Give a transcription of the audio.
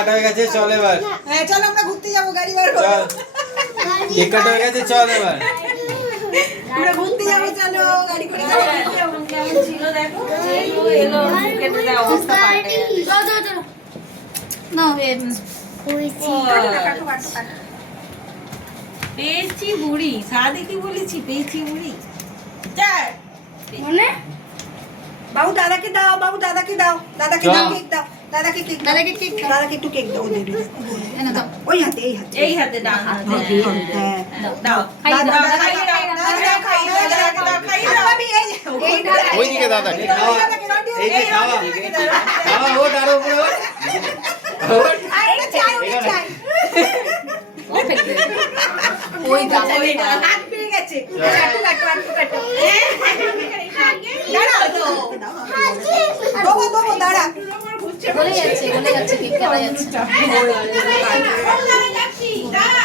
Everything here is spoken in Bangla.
কাটা হয়ে গেছে, চল এবার। হ্যাঁ চল আমরা ঘুরতে যাবো, গাড়ি বার করো। কেক কাটা হয়ে গেছে, চল এবার। আমরা ঘুরতে যাবো, চলো গাড়ি করে যাবো। কেমন ছিল দেখো, এলো এলো কেটে দেওয়া অবস্থা পাল্টে গেছে। চলো না পেয়েছি বুড়ি, সাদে কি বলেছি, পেয়েছি বুড়ি। চার মানে বাবু দাদাকে দাও, বাবু দাদাকে দাও, দাদাকে দাও চল। কেক দাও, দাদাকে কেক দাও, দাদাকে কেক দাও। দাদাকে একটু কেক দাও, দে দে দে। এনে দাও। ওই হাতে, এই হাতে। এই হাতে ডান হাতে। হ্যাঁ। দাও খাইয়ে দাও, দাদা, খাইয়ে দাও, দাদা, খাইয়ে দাও, দাদাকে দাও, খাইয়ে দাও। আমি এই দাদা, ওইদিকে দাদাকে খাওয়া। এই যে খাওয়া, খাওয়া, ওঠ আরো উপরে ওঠ। ওঠ। আরে চাই, ওই চাই। ওই দাদা হাত পেয়ে গেছে। কাটু কাটু কাটু কাটু। দাঁড়াও তো। দেবো দেবো, দাঁড়া। বলে যাচ্ছে কেক কাটা যাচ্ছে। যাচ্ছি, দাঁড়া।